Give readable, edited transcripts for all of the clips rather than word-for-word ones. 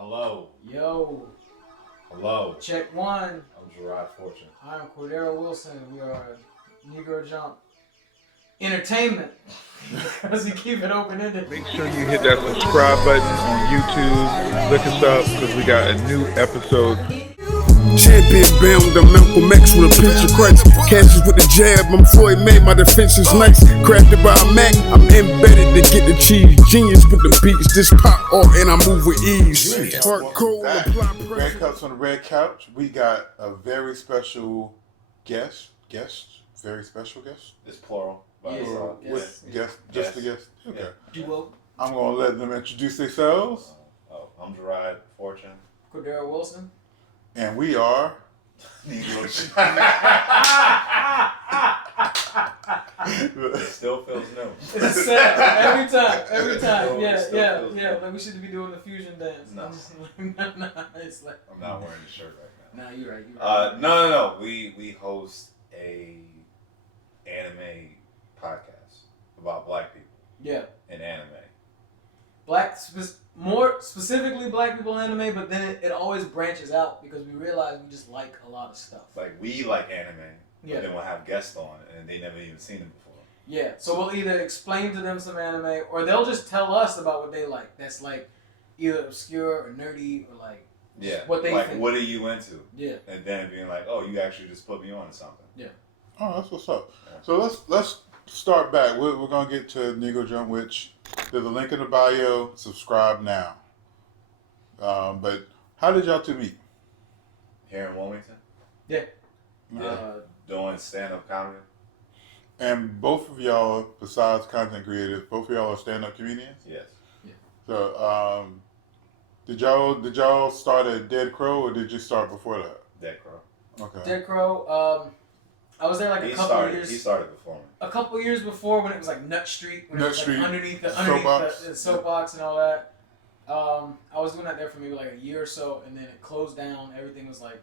Hello. Yo. Hello. Check one. I'm Gerard Fortune. I'm Cordero Wilson. We are Negro Jump Entertainment. Because we keep it open-ended. Make sure you hit that subscribe button on YouTube. Look us up because we got a new episode. Champion bound, I'm Malcolm X with a pinch of Christ. Catches with the jab, I'm Floyd May, my defense is nice. Crafted by a Mac, I'm embedded to get the cheese. Genius with the beats, this pop art and I move with ease. Heart cold, apply Red pressure. Cups on the Red Couch. We got a very special guest. Very special guest. It's plural. But Yeah. Or Yes. just the guest. Okay. Yeah. Duo. I'm gonna let them introduce themselves, I'm Gerard Fortune. Cordero Wilson. and we are. Negro Jump. It still feels new. It's sad. Every time. It Yeah. still feels Like we should be doing the fusion dance. No. No. It's like, I'm not wearing the shirt right now. nah, you're right. No. We host a anime podcast about black people Yeah. in anime. More specifically black people anime, but then it always branches out because we realize we just like a lot of stuff. Like we like anime, but Yeah. then we'll have guests on and they never even seen it before. Yeah, so we'll either explain to them some anime or they'll just tell us about what they like. That's like either obscure or nerdy or like Yeah. what they like think. what are you into? Yeah. And then being like, oh, you actually just put me on to something. Oh, that's what's up. So let's start back. We're gonna get to Negro Jump, which there's a link in the bio. Subscribe now. But how did y'all two meet? Here in Wilmington, Yeah. doing stand-up comedy. And both of y'all, besides content creators, both of y'all are stand-up comedians. Yes. So, did y'all start at Dead Crow, or did you start before that? Dead Crow. Okay. Dead Crow, I was there like a couple years. He started before me. A couple years before when it was like Nut Street, when Nut it was Street, like underneath Soapbox. the soapbox and all that. I was doing that there for maybe like a year or so, and then it closed down. Everything was like,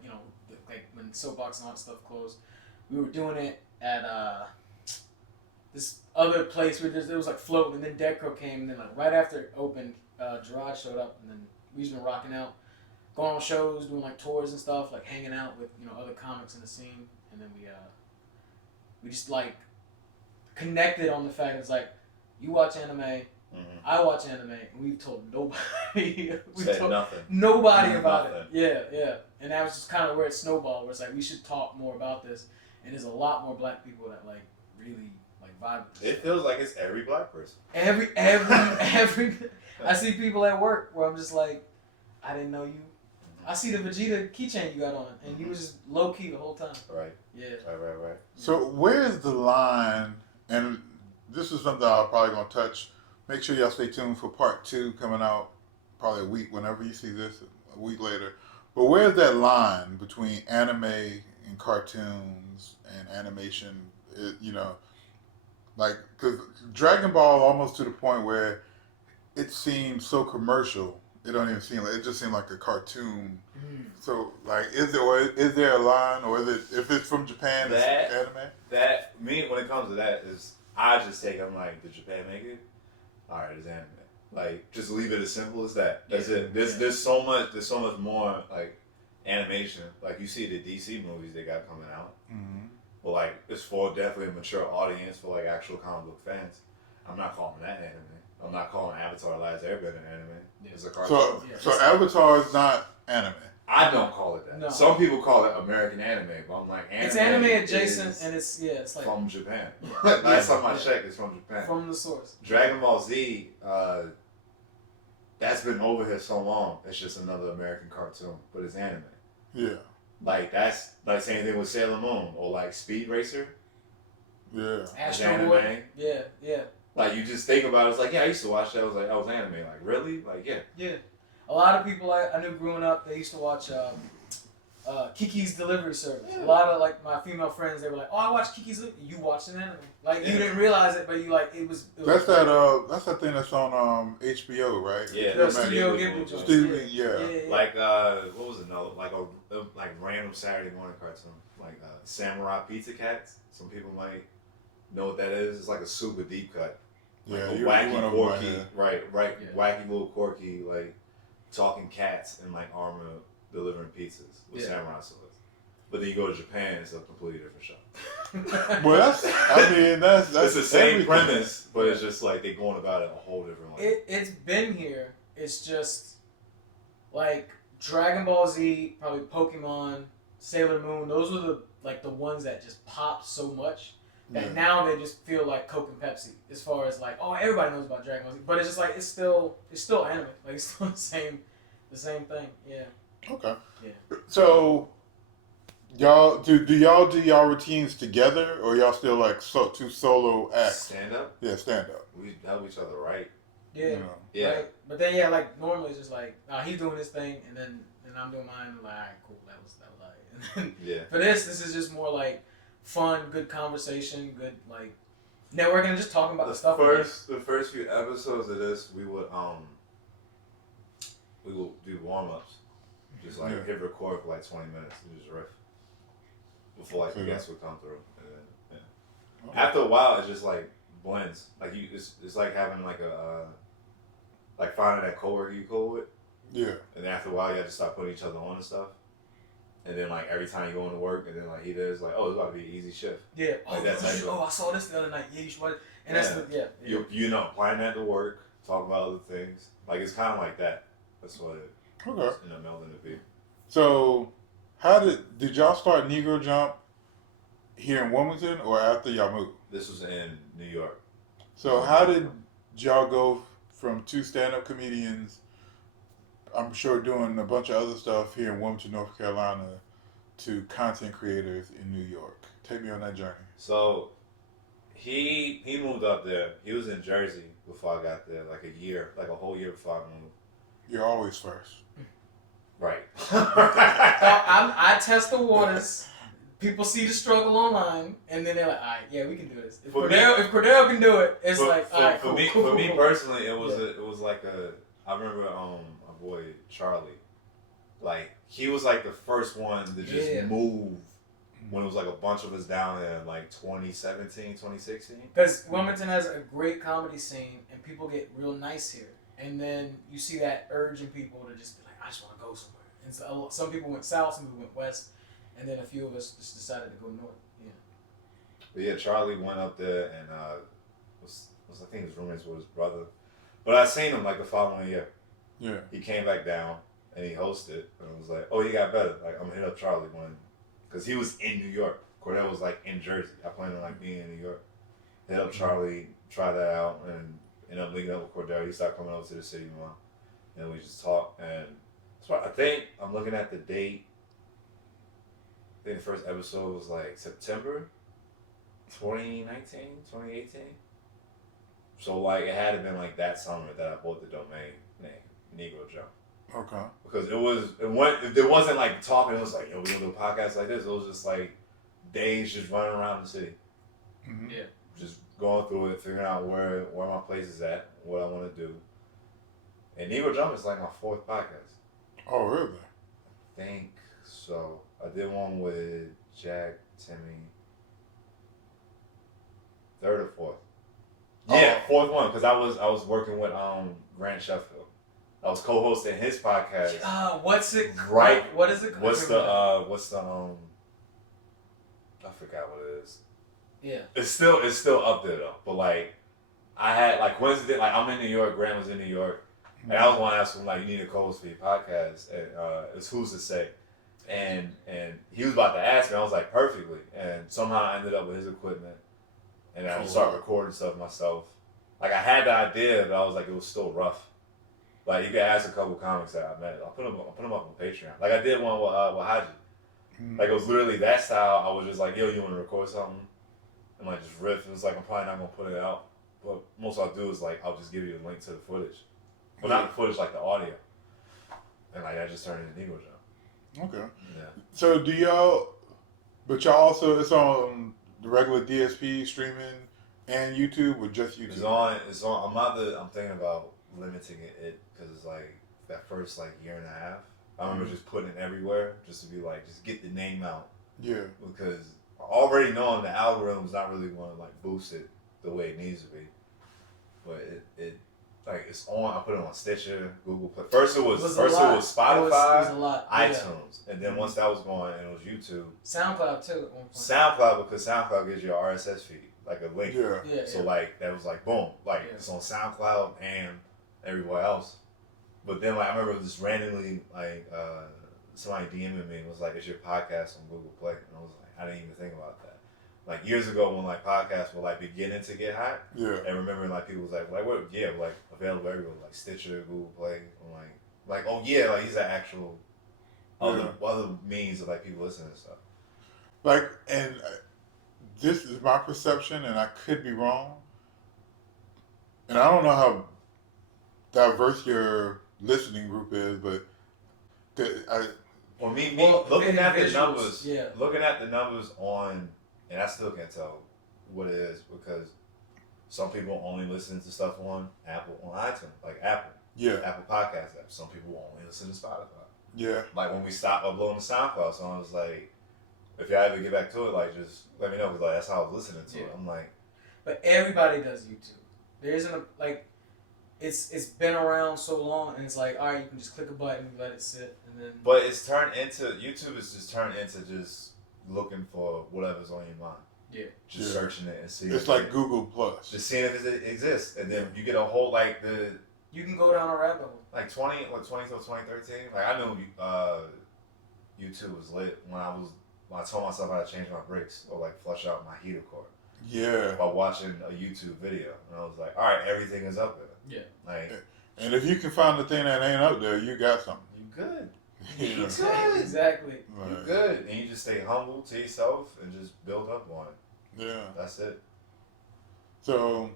like when Soapbox and all that stuff closed. We were doing it at this other place where it was like floating, and then Dead Crow came, and then like right after it opened, Gerard showed up, and then we just been rocking out, going on shows, doing like tours and stuff, like hanging out with other comics in the scene, and then we just like connected on the fact it's like you watch anime, I watch anime, and we've told nobody. Said nothing. Nobody about Nothing. it. Yeah. And that was just kind of where it snowballed, where it's like we should talk more about this, and there's a lot more black people that like really like vibe with this. It feels like it's every black person. Every I see people at work where I'm just like, I didn't know you. I see the Vegeta keychain you got on, and you was just low key the whole time. Right. Yeah. Right. So where's the line? And this is something I'm probably gonna touch. Make sure y'all stay tuned for part 2 coming out probably a week whenever you see this, a week later. But where's that line between anime and cartoons and animation? Like, because Dragon Ball almost to the point where it seems so commercial. It don't even seem like, it just seemed like a cartoon. So like, is there a line, or is it, if it's from Japan, it's anime? That me when it comes to that is I just take I'm like, did Japan make it? All right, it's anime. Like, just leave it as simple as that. That's it. There's so much more like animation. Like you see the DC movies they got coming out. Mm-hmm. But like it's for definitely a mature audience for like actual comic book fans. I'm not calling that anime. I'm not calling Avatar: Last Airbender anime. It's a cartoon. So Avatar is not anime. I don't call it that. No. Some people call it American anime, but I'm like, anime It's anime adjacent, is and it's like from Japan. Yeah. Last time I checked, it's from Japan. from the source. Dragon Ball Z, that's been over here so long. It's just another American cartoon, but it's anime. Yeah. Like that's like same thing with Sailor Moon or like Speed Racer. Yeah. Astro anime. Boy. Yeah. Like you just think about it, it's like, yeah, I used to watch that. I was like, that was anime. Like really? Like yeah. Yeah. A lot of people I knew growing up, they used to watch Kiki's Delivery Service. Yeah. A lot of like my female friends, they were like, "Oh, I watched Kiki's." You watched an anime, like you didn't realize it, but you like it was. That's that thing that's on HBO, right? Yeah. The Studio Ghibli joint. Yeah. Like what was it? No, like a like random Saturday morning cartoon, like Samurai Pizza Cats. Some people might know what that is. It's like a super deep cut. Like Yeah, a you wacky, went over my quirky, head. right, Yeah. wacky little quirky, like talking cats in like armor delivering pizzas with samurai swords. But then you go to Japan, it's a completely different show. Well, that's it's the same everything. premise, but it's just like they're going about it a whole different way. It's been here. It's just like Dragon Ball Z, probably Pokemon, Sailor Moon. Those were the ones that just popped so much that now they just feel like Coke and Pepsi. As far as like, oh, everybody knows about Dragon Ball Z, but it's just like it's still anime. Like it's still the same thing. Yeah. Okay. Yeah. So, y'all do y'all do y'all routines together, or y'all still like two solo acts? Stand up? Yeah, stand up. We help each other, right? Yeah. You know. Yeah. Right? But then like normally it's just like he's doing his thing and then I'm doing mine. And like, all right, cool. That was like. And then for this is just more like fun, good conversation, good like networking, and just talking about the stuff. The first few episodes of this, we would do warm ups, just like hit record for like 20 minutes and just riff before like the guests would come through. And then, after a while, it just like blends. Like it's like having like a like finding that coworker you cool with. Yeah. And then after a while, you have to start putting each other on and stuff. And then like every time you go into work, and then like he does like, oh, it's about to be an easy shift. Yeah. Like that type of, I saw this the other night. Yeah, you should watch it. And that's you know, applying that to work, talk about other things. Like it's kind of like that. That's what it ended up melding to be. So, how did y'all start Negro Jump here in Wilmington or after y'all moved? This was in New York. So how did y'all go from two stand-up comedians, I'm sure doing a bunch of other stuff here in Wilmington, North Carolina, to content creators in New York? Take me on that journey. So he moved up there. He was in Jersey before I got there, like a whole year before I moved. You're always first. Right. So I test the waters. People see the struggle online, and then they're like, "All right, yeah, we can do this." If Cordell can do it, it's like, "All right, cool." For me personally, it was like I remember my boy Charlie, like he was like the first one to just move when it was like a bunch of us down there in like 2017, 2016. Because Wilmington has a great comedy scene, and people get real nice here, and then you see that urge in people to just be like, "I just want to go somewhere." And so some people went south, some people went west. And then a few of us just decided to go north. Yeah. But yeah, Charlie went up there and was I think his roommates with his brother. But I seen him like the following year. Yeah. He came back down and he hosted and I was like, oh, he got better. Like I'm gonna hit up Charlie because he was in New York. Cordell was like in Jersey. I planned on like being in New York. Hit up Charlie, try that out, and ended up linking up with Cordell. He started coming over to the city more, and we just talked. And so I think I'm looking at the date. I think the first episode was like September 2019, 2018. So like it had to been like that summer that I bought the domain name Negro Jump. Okay. Because it wasn't like talking. It was like, yo, we gonna do a podcast like this. It was just like days just running around the city. Mm-hmm. Yeah. Just going through it, figuring out where my place is at, what I want to do. And Negro Jump is like my fourth podcast. Oh really? I think so. I did one with Jack, Timmy. Third or fourth? Yeah, fourth one because I was working with Grant Sheffield. I was co-hosting his podcast. What's it? Right. What is it? What's the I forgot what it is. Yeah. It's still up there though. But like I had like coincident like I'm in New York, Grant was in New York. And I was gonna ask him like you need a co-host for your podcast and it's who's to say. And he was about to ask me, I was like, perfectly. And somehow I ended up with his equipment. And I started recording stuff myself. Like I had the idea, but I was like, it was still rough. Like you could ask a couple comics that I met. I'll put them up on Patreon. Like I did one with Haji. Mm-hmm. Like it was literally that style. I was just like, yo, you want to record something? And like just riff. It was like I'm probably not gonna put it out. But most I'll do is like I'll just give you a link to the footage. Well, not the footage, like the audio. And like that just turned into Negro Jump. Okay. Yeah. So do y'all? But y'all also it's on the regular DSP streaming and YouTube or just YouTube? It's on. I'm thinking about limiting it because it's like that first like year and a half. I remember just putting it everywhere just to be like just get the name out. Yeah. Because already knowing the algorithm's not really going to like boost it the way it needs to be. But like it's on. I put it on Stitcher, Google Play. First it was Spotify, it was a lot, yeah. iTunes, and then once that was going, it was YouTube, SoundCloud too. At one point. SoundCloud, because SoundCloud gives you an RSS feed, like a link. Yeah. So like that was like boom, like it's on SoundCloud and everywhere else. But then like I remember just randomly like somebody DMing me and was like, "Is your podcast on Google Play?" And I was like, I didn't even think about that. Like years ago when like podcasts were like beginning to get hot, and remembering like people was like what like available everywhere like Stitcher, Google Play, I'm like oh yeah, like these are actual other means of like people listening to stuff. Like, and this is my perception, and I could be wrong, and I don't know how diverse your listening group is, but looking at the numbers, yeah. looking at the numbers on, and I still can't tell what it is because some people only listen to stuff on Apple, on iTunes, like Apple Podcast app. Some people only listen to Spotify. Yeah. Like when we stopped uploading to SoundCloud, so I was like, if y'all ever get back to it, like just let me know because like that's how I was listening to it. I'm like, but everybody does YouTube. There isn't a like. It's been around so long, and it's like, all right, you can just click a button, let it sit, and then. But it's turned into YouTube is just turned into just looking for whatever's on your mind. Yeah. Just searching it and seeing. It's like Google Plus. Just seeing if it exists, and then you get a whole like the. You can go down a rabbit hole. Like 20 till 2013. Like I knew YouTube was lit when I told myself I had to change my brakes or like flush out my heater cord. Yeah. By watching a YouTube video, and I was like, all right, everything is up there. Yeah. Like, and if you can find the thing that ain't up there, you got something. You good. You know? Good. Exactly. Right. You good, and you just stay humble to yourself and just build up on it. Yeah. That's it. So,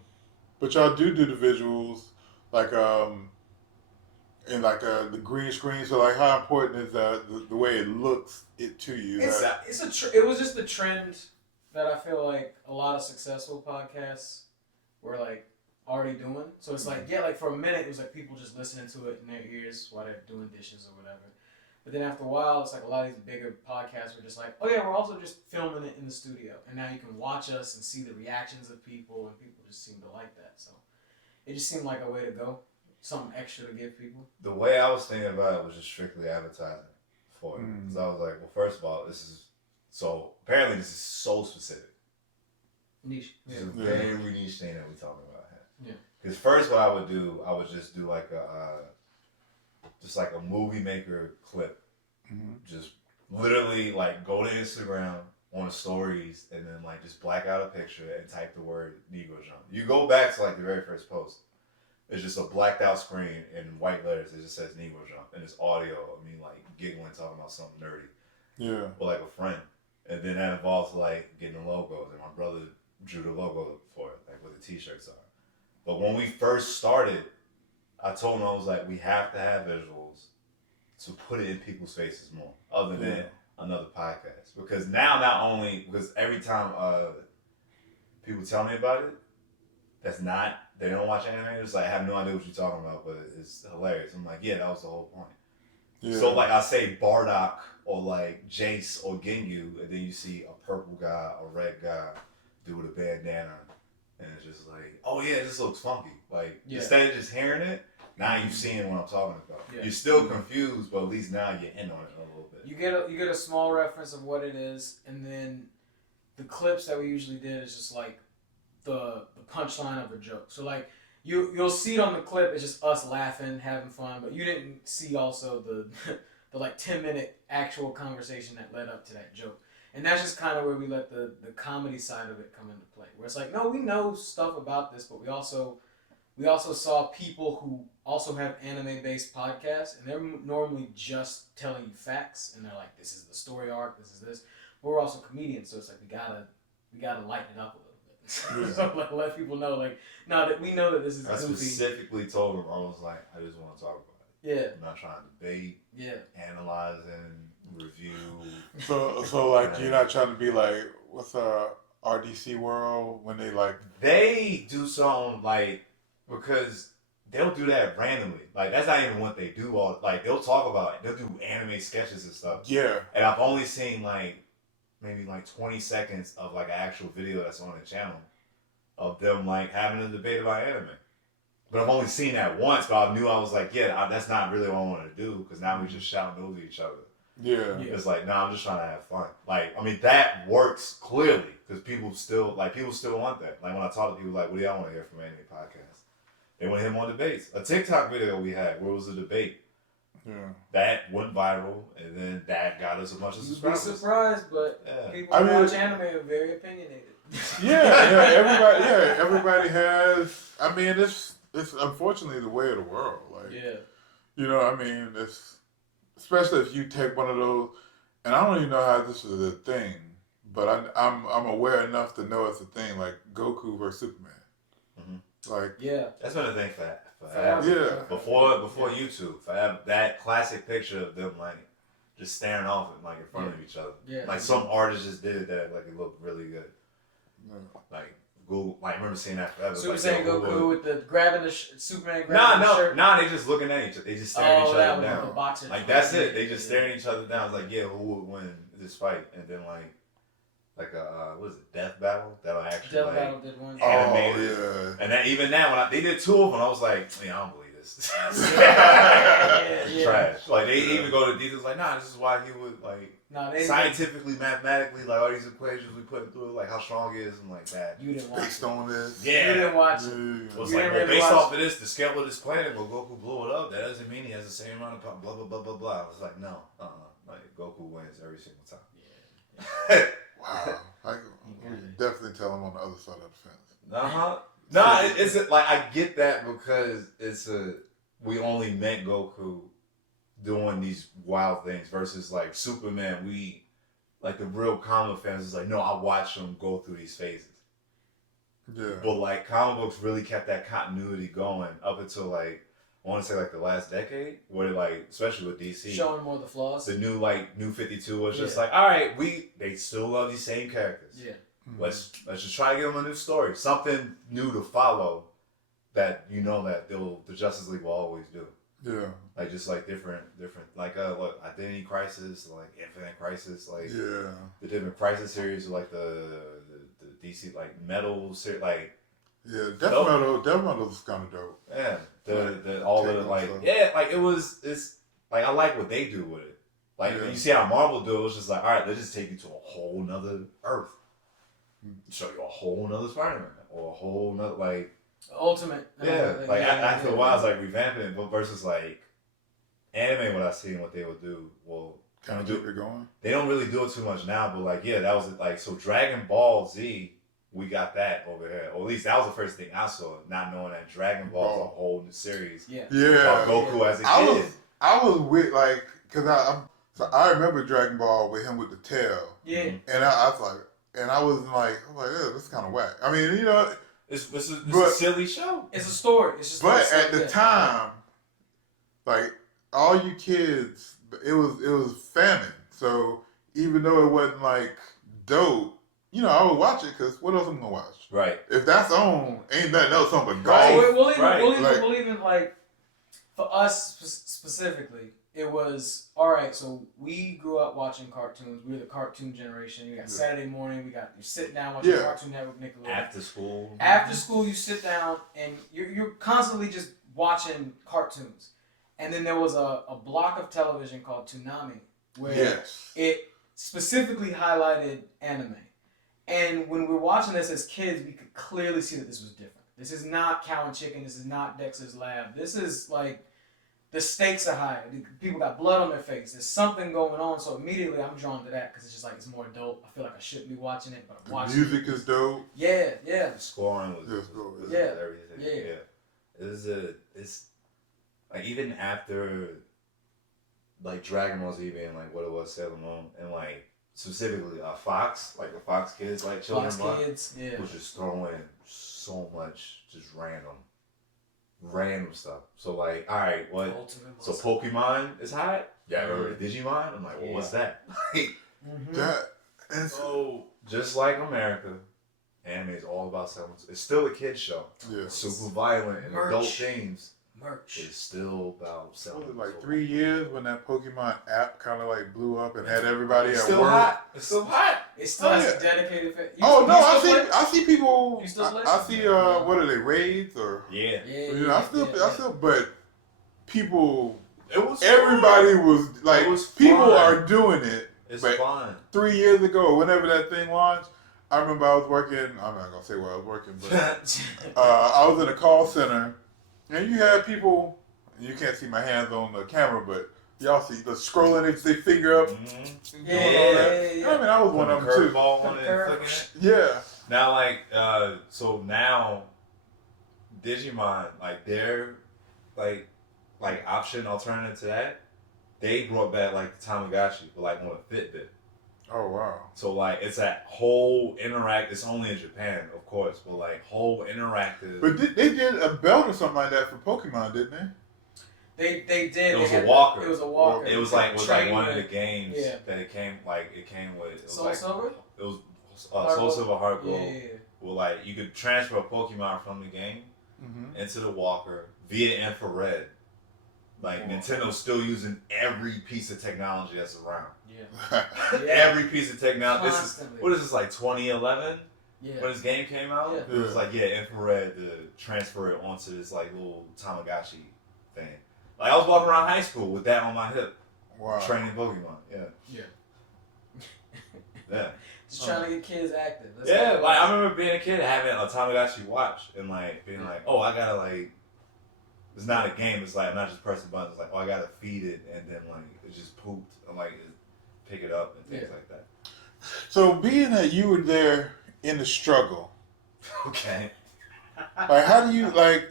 but y'all do the visuals, like and like the green screen. So like, how important is the way it looks to you? It was just the trend that I feel like a lot of successful podcasts were like already doing. So it's like, yeah, like for a minute it was like people just listening to it in their ears while they're doing dishes or whatever. But then after a while, it's like a lot of these bigger podcasts were just like, oh yeah, we're also just filming it in the studio. And now you can watch us and see the reactions of people, and people just seem to like that. So it just seemed like a way to go. Something extra to give people. The way I was thinking about it was just strictly advertising for it. Because I was like, well, first of all, apparently this is so specific. Niche. This is a very niche thing that we're talking about here. Yeah. Because first what I would just do like a movie maker clip. Just literally like go to Instagram on the stories and then like just black out a picture and type the word Negro Jump. You go back to like the very first post. It's just a blacked out screen in white letters. It just says Negro Jump. And it's audio of me like giggling, talking about something nerdy. Yeah. Or like a friend. And then that involves like getting the logos. And my brother drew the logo for it, like what the t-shirts are. But when we first started, I told him, I was like, we have to have visuals to put it in people's faces more, other than another podcast. Because now because every time people tell me about it, they don't watch anime, it's like, I have no idea what you're talking about, but it's hilarious. I'm like, yeah, that was the whole point. Yeah. So like I say Bardock or like Jace or Ginyu, and then you see a purple guy, a red guy, do with a bandana, and it's just like, oh yeah, this looks funky. Like instead of just hearing it, now you're seeing what I'm talking about. Yeah. You're still confused, but at least now you're in on it a little bit. You get a small reference of what it is, and then the clips that we usually did is just like the punchline of a joke. So like you'll see it on the clip, it's just us laughing, having fun, but you didn't see also the like 10-minute actual conversation that led up to that joke. And that's just kind of where we let the comedy side of it come into play. Where it's like, no, we know stuff about this, but we also saw people who also have anime-based podcasts, and they're normally just telling you facts, and they're like, this is the story arc, this is this. But we're also comedians, so it's like we gotta lighten it up a little bit. So like, let people know, like, no, that we know that this is goofy. I specifically told them, I was like, I just want to talk about it. Yeah. I'm not trying to debate. Yeah. Analyzing, review. So like, you're not trying to be like, what's RDC World when they like. They do something like, because they'll do that randomly. Like, that's not even what they do. Like, they'll talk about it. They'll do anime sketches and stuff. Yeah. And I've only seen like maybe like 20 seconds of like an actual video that's on the channel of them like having a debate about anime. But I've only seen that once, but I knew I was like, that's not really what I want to do, because now we just shouting over each other. Yeah. It's like, I'm just trying to have fun. Like, I mean, that works clearly, because people still want that. Like, when I talk to people, like, what do y'all want to hear from Anime Podcast? They want to hear more debates. A TikTok video we had where it was a debate. Yeah. That went viral, and then that got us a bunch of You'd be subscribers. surprised, but people who watch anime are very opinionated. Everybody has. I mean, it's unfortunately the way of the world. Like, you know, I mean, it's especially if you take one of those, and I don't even know how this is a thing, but I'm aware enough to know it's a thing. Like Goku versus Superman. Mm-hmm. Like, that's been a thing forever. Yeah. Before YouTube, forever. That classic picture of them like just staring off and like in front of each other. Yeah. Like some artists just did that. Like it looked really good. Like Google, like I remember seeing that forever. Super like, Saiyan Goku with the grabbing the Superman grabbing the shirt. Nah, they just looking at each other. They just staring each other down. The boxers. Like that's it. They just staring each other down. It's like, who would win this fight? And then like a what is it, Death Battle? That'll actually Death Battle did one. Animated. And then even that when they did 2 of them, I was like, I don't believe this. Trash. Like they even go to details like, this is why he would like scientifically, mathematically, like all these equations we put through, like how strong he is and like that. You didn't watch based on this. Yeah. You didn't watch it. It was like, based off of this, the scale of this planet, well, Goku blew it up. That doesn't mean he has the same amount of blah blah blah blah blah. I was like, no, like Goku wins every single time. Yeah. Wow. I can definitely tell him on the other side of the fence. No, it's like I get that because we only met Goku doing these wild things versus like Superman. We like the real comic fans is like, no, I watch him go through these phases. Yeah. But like comic books really kept that continuity going up until like I want to say like the last decade, where like especially with DC showing more of the flaws. The new 52 was just like, all right, they still love these same characters. Yeah. Mm-hmm. Let's just try to give them a new story, something new to follow. That you know that the Justice League will always do. Yeah. Like just like different like Identity Crisis, like Infinite Crisis, like the different Crisis series, like the DC like Metal series, like Death Metal's kind of dope. Yeah, it's like I like what they do with it. Like you see how Marvel do it, it's just like, all right, let's just take you to a whole nother Earth, show you a whole nother Spider-Man or a whole nother like. Ultimate. After a while, it's like revamping it, but versus like anime, what I seen what they would do, kind of keep it going. They don't really do it too much now, but like that was like so Dragon Ball Z, we got that over here, or at least that was the first thing I saw, not knowing that Dragon Ball is a whole new series. Yeah. About Goku as a kid. I was with like because I remember Dragon Ball with him with the tail. Yeah. And I was like, this is kind of whack. I mean, you know. It's a silly show. It's a story. It's just. But at the time, like all you kids, it was famine. So even though it wasn't like dope, you know, I would watch it because what else am I gonna watch? Right. If that's on, ain't nothing else on but golf. Right. We'll even like for us specifically. It was all right. So we grew up watching cartoons. We were the cartoon generation. You got Saturday morning. You sit down watching Cartoon Network, Nickelodeon. After school, you sit down and you're constantly just watching cartoons. And then there was a block of television called Toonami where it specifically highlighted anime. And when we were watching this as kids, we could clearly see that this was different. This is not Cow and Chicken. This is not Dexter's Lab. This is like. The stakes are higher. People got blood on their face. There's something going on. So immediately I'm drawn to that because it's just like it's more adult. I feel like I shouldn't be watching it, but I'm watching it. The music is dope. Yeah. The scoring was everything. Yeah. It's like even after like Dragon Ball Z being like what it was, Sailor Moon, and like specifically Fox, like the Fox Kids, like children, Fox Kids, was just throwing so much just random stuff. So like, all right, what? So Pokemon is hot. Yeah, I remember Digimon. I'm like, well, what's that? So just like America, anime is all about selling. It's still a kids show. Yeah. Super violent and adult themes. Merch. is still about What selling. was it, like 3 years when that Pokemon app kind of like blew up and had everybody It's at still work? hot. It's still hot. It still Oh, has yeah. a dedicated fan. I see people. You still play? I see what are they, raids or? Yeah. I still, but people. It was Everybody fun. was like, It was people fun. are doing it. It's but fun. 3 years ago, whenever that thing launched, I remember I was working. I'm not gonna say where I was working, but I was in a call center, and you had people. You can't see my hands on the camera, but y'all see the scrolling they finger up. Mm-hmm. And doing all that. Yeah. I mean, I was one of them too. Curveball on it and flicking it. Yeah. Now, like, so now, Digimon, like, their, like option alternative to that, they brought back, like, the Tamagotchi, but, like, on a Fitbit. Oh, wow. So, like, it's that whole it's only in Japan, of course, but, like, whole interactive. But they did a belt or something like that for Pokemon, didn't they? They did. It was They a had walker. It was a walker. It was like one of the with- games Yeah. that it came with. It was Soul like, Silver? It was Heart Soul Gold? Silver Heart Gold. Yeah. Well, like, you could transfer a Pokemon from the game into the walker via infrared. Like, Nintendo's still using every piece of technology that's around. Yeah. Every piece of technology. Constantly. What is this, like 2011 Yeah. when this game came out? Yeah. It was like, infrared to transfer it onto this, like, little Tamagotchi thing. Like, I was walking around high school with that on my hip, Wow. training Pokemon. Yeah. Yeah. Just trying to get kids active. That's Yeah, all. like, I remember being a kid having a Tamagotchi watch and, like, being like, oh, I gotta, like, it's not a game. It's like, I'm not just pressing buttons. It's like, oh, I gotta feed it, and then, like, it just pooped. I'm like, pick it up and things like that. So, being that you were there in the struggle, Okay. like, how do you, like,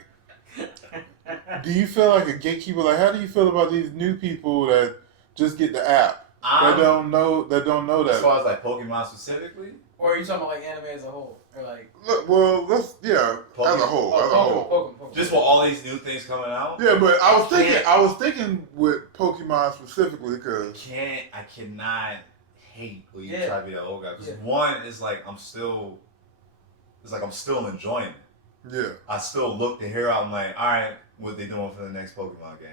do you feel like a gatekeeper? Like, how do you feel about these new people that just get the app? That don't know that. As far as, like, Pokemon specifically? Or are you talking about like anime as a whole? Or like Look, well, as a whole. Pokemon. Just with all these new things coming out? Yeah, but I was thinking with Pokemon specifically because I cannot hate when you Yeah. try to be an old guy. Because Yeah. one is like, I'm still enjoying it. yeah. I still look to hear out. I'm like, all right, what they doing for the next Pokemon game?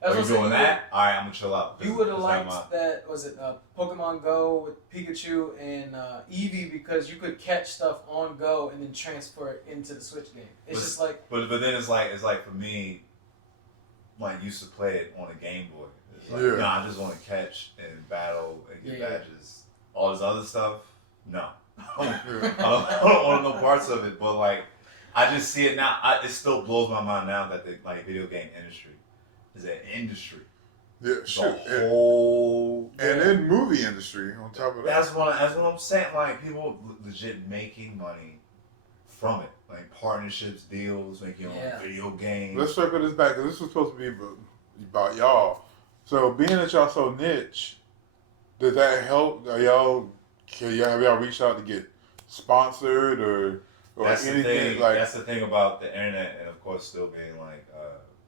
That's Are you what I'm saying. doing that? All right, I'm gonna chill out. You would have It's liked not that. Was it Pokemon Go with Pikachu and Eevee because you could catch stuff on Go and then transfer it into the Switch game. It's just like But then it's like for me, like used to play it on a Game Boy. It's like, Yeah. no, I just want to catch and battle and get Yeah. badges. All this other stuff, no. Yeah. I don't want no parts of it. But like, I just see it now. It still blows my mind now that the like video game industry is an industry. Yeah, It's sure. a whole. And then movie industry on top of that. That's what I'm saying. Like, people legit making money from it, like partnerships, deals, making your own video games. Let's circle this back because this was supposed to be about y'all. So being that y'all so niche, does that help? Have y'all reached out to get sponsored or That's the anything thing. like? That's the thing about the internet, and of course, still being like,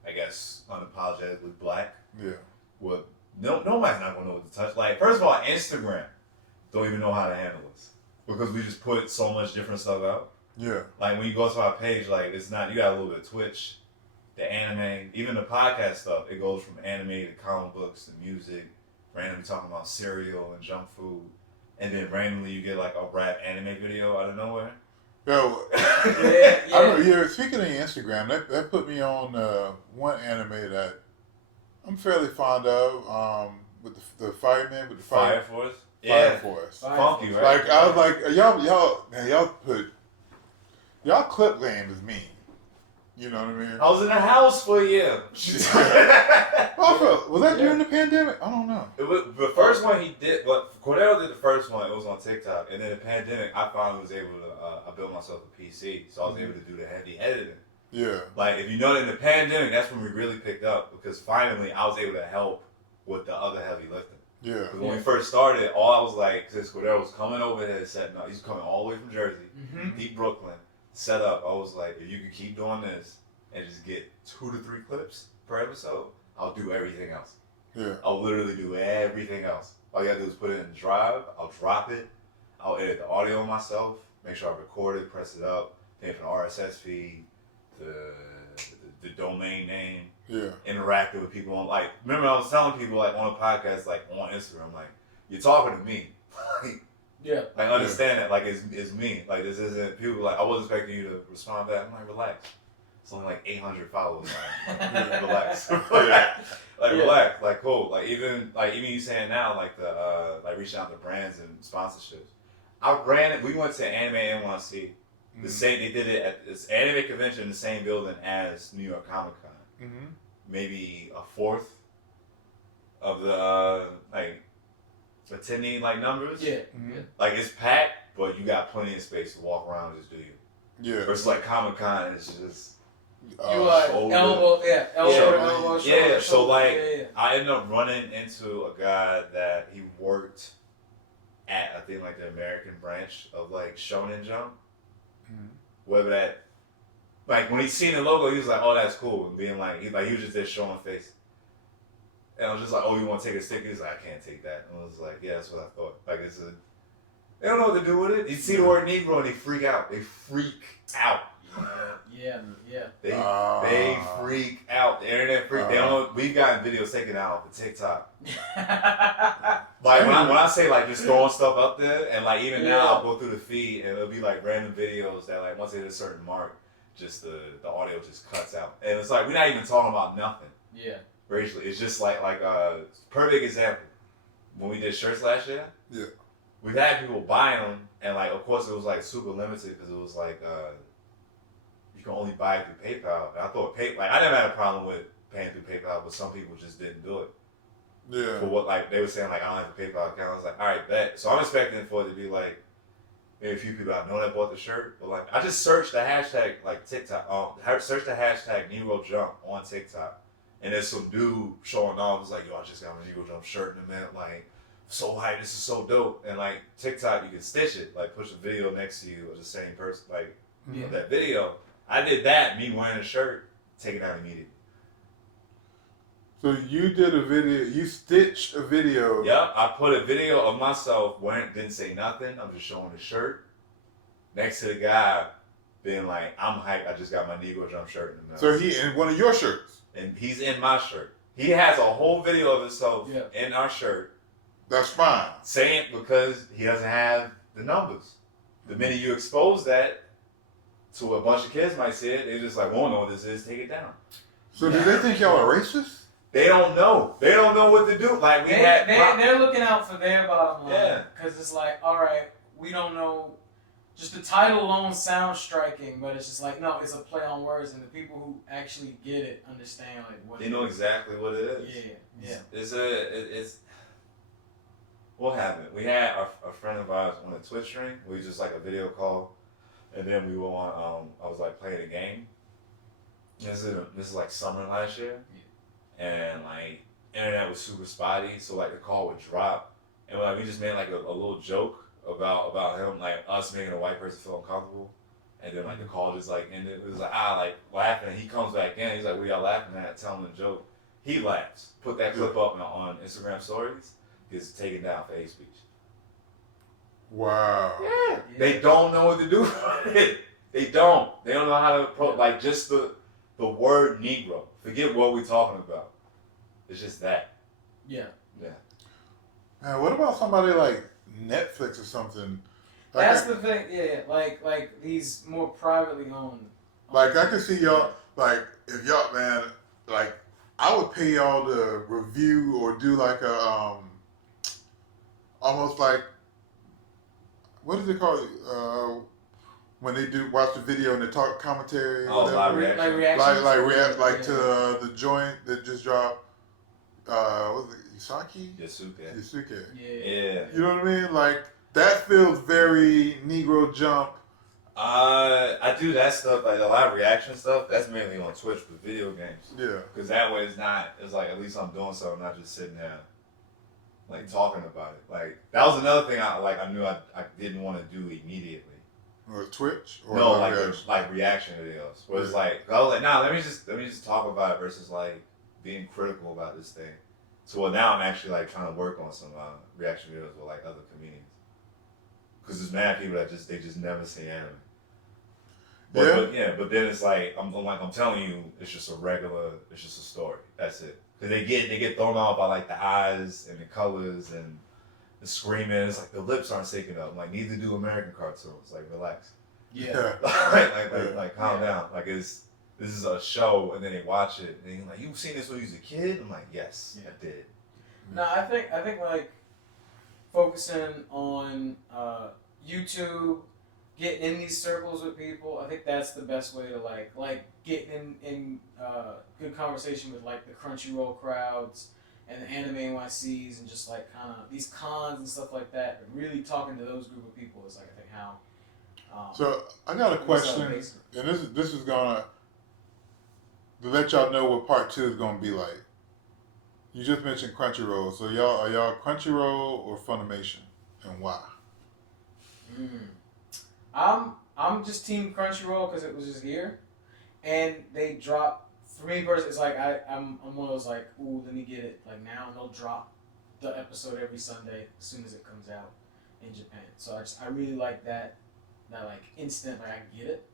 I guess, unapologetically black. Yeah. Well, nobody's not gonna know what to touch. Like, first of all, Instagram don't even know how to handle this because we just put so much different stuff out. Yeah. Like, when you go to our page, like, it's not, you got a little bit of Twitch, the anime, even the podcast stuff. It goes from anime to comic books to music, randomly talking about cereal and junk food, and then randomly you get like a rap anime video out of nowhere. Yo, yeah. Speaking of Instagram, that put me on one anime that I'm fairly fond of. With the fireman with the Fire Force. Fire Force. Funky, right? Like I was like, y'all clip game is mean. You know what I mean? I was in the house for a year. Was that during the pandemic? I don't know. It was, the first one he did, but Cordell did the first one. It was on TikTok, and then the pandemic, I finally was able to. I built myself a PC, so I was able to do the heavy editing. Yeah. Like, if you know that in the pandemic, that's when we really picked up because finally I was able to help with the other heavy lifting. Yeah. Because when we first started, all I was like, since Cordell was coming over here, setting up, he's coming all the way from Jersey, deep Brooklyn, set up. I was like, if you could keep doing this and just get 2 to 3 clips per episode, I'll do everything else. Yeah. I'll literally do everything else. All you gotta do is put it in the drive, I'll drop it, I'll edit the audio myself, make sure I record it, press it up, pay for the RSS feed, the the domain name, Yeah. interacted with people on like. Remember, I was telling people like on a podcast, like on Instagram, like you're talking to me, Yeah. like understand that, like it's me, like this isn't people like I wasn't expecting you to respond back. I'm like relax. It's only like 800 followers. Like, relax. Like relax. Like cool. Like even you saying now like the like reaching out to brands and sponsorships. I ran it. We went to Anime NYC. The same. They did it at this anime convention in the same building as New York Comic Con. Mm-hmm. Maybe a fourth of the like attending like numbers. Yeah. Mm-hmm. Yeah. Like it's packed, but you got plenty of space to walk around and just do you. Yeah. Versus like Comic Con, it's just. You are shoulder. elbow to elbow, Yeah, shoulder, so like yeah. I ended up running into a guy that he worked at I think like the American branch of like Shonen Jump. Mm-hmm. Whether that like when he seen the logo he was like, oh that's cool, and being like he was just there showing face. And I was just like, oh you wanna take a stick? He was like, I can't take that. And I was like, yeah, that's what I thought. Like they don't know what to do with it. You see the word Negro and they freak out. They freak out. Yeah. They freak out. The internet freak. They don't know. We've gotten videos taken out of TikTok. Like when I say like just throwing stuff up there, and like even now I'll go through the feed and it'll be like random videos that like once they hit a certain mark, just the audio just cuts out, and it's like we're not even talking about nothing. Yeah. Racially, it's just like perfect example. When we did shirts last year, Yeah. we've had people buy them, and like of course it was like super limited because it was like. You can only buy it through PayPal. And I thought I never had a problem with paying through PayPal, but some people just didn't do it. Yeah. For what like they were saying like I don't have a PayPal account. I was like, all right, bet. So I'm expecting for it to be like maybe a few people I know that bought the shirt, but like I just searched the hashtag like TikTok. Search the hashtag Negro Jump on TikTok, and there's some dude showing off. It's like, yo, I just got my Negro Jump shirt in a minute. Like, so hype. This is so dope. And like TikTok, you can stitch it. Like push a video next to you of the same person. Like that video. I did that, me wearing a shirt, take it out immediately. So you did a video, you stitched a video. Yep, I put a video of myself wearing, didn't say nothing, I'm just showing the shirt. Next to the guy being like, I'm hyped, I just got my Negro Jump shirt in the mail. So he in one of your shirts. And he's in my shirt. He has a whole video of himself in our shirt. That's fine. Saying because he doesn't have the numbers. The minute you expose that, to a bunch of kids might see it, they're just like, won't know what this is, take it down. So do they think y'all are racist? They don't know. They don't know what to do. Like they're looking out for their bottom line. Yeah. Because it's like, all right, we don't know. Just the title alone sounds striking, but it's just like, no, it's a play on words, and the people who actually get it understand like what. They know exactly what it is. Yeah. It's what happened? We had a friend of ours on a Twitch stream. We just like a video call. And then we were on. I was like playing a game. This is like summer last year, and like internet was super spotty, so like the call would drop, and like we just made like a little joke about him, like us making a white person feel uncomfortable, and then like the call just like ended. It was like like laughing. He comes back in. He's like, "What y'all laughing at?" Tell him the joke. He laughs. Put that clip up on Instagram stories. Gets taken down for hate speech. Wow. Yeah. They don't know what to do with it. They don't know how to approach like just the word Negro. Forget what we're talking about. It's just that. Yeah. Man, what about somebody like Netflix or something? Like That's the thing. Yeah. Like these more privately owned. Like I can see y'all. Like if y'all, man, like I would pay y'all to review or do like a almost like. What is it called? When they do watch the video and they talk commentary. Oh, live reaction. Like reactions. React to the joint that just dropped. What was it? Yasuke. Yeah. You know what I mean? Like that feels very Negro Jump. I do that stuff, like the live reaction stuff. That's mainly on Twitch for video games. Yeah. Because that way it's like at least I'm doing something, not just sitting there. Like talking about it, like that was another thing I knew I didn't want to do immediately. Or Twitch? Or no, like reaction videos. Where it's like I was like, nah, let me just talk about it versus like being critical about this thing. So now I'm actually like trying to work on some reaction videos with like other comedians. Because there's mad people that they just never see anime. But then it's like I'm telling you, it's just a story. That's it. Because they get thrown off by like the eyes and the colors and the screaming. It's like the lips aren't syncing up. Like neither do American cartoons. Like relax. Yeah. like calm down. Like this is a show, and then they watch it, and they're like, "You've seen this when you was a kid?" I'm like, "Yes, I did." No, I think like focusing on YouTube, getting in these circles with people. I think that's the best way to like getting in good conversation with like the Crunchyroll crowds and the anime NYCs and just like kind of these cons and stuff like that. But really talking to those group of people is like I think how. So I got a question, and this is gonna to let y'all know what part 2 is gonna be like. You just mentioned Crunchyroll, so are y'all Crunchyroll or Funimation, and why? I'm just team Crunchyroll because it was just here, and they drop. For me personally, it's like I'm one of those like, ooh, let me get it like now, and they'll drop the episode every Sunday as soon as it comes out in Japan. So I really like that like instant, like I get it.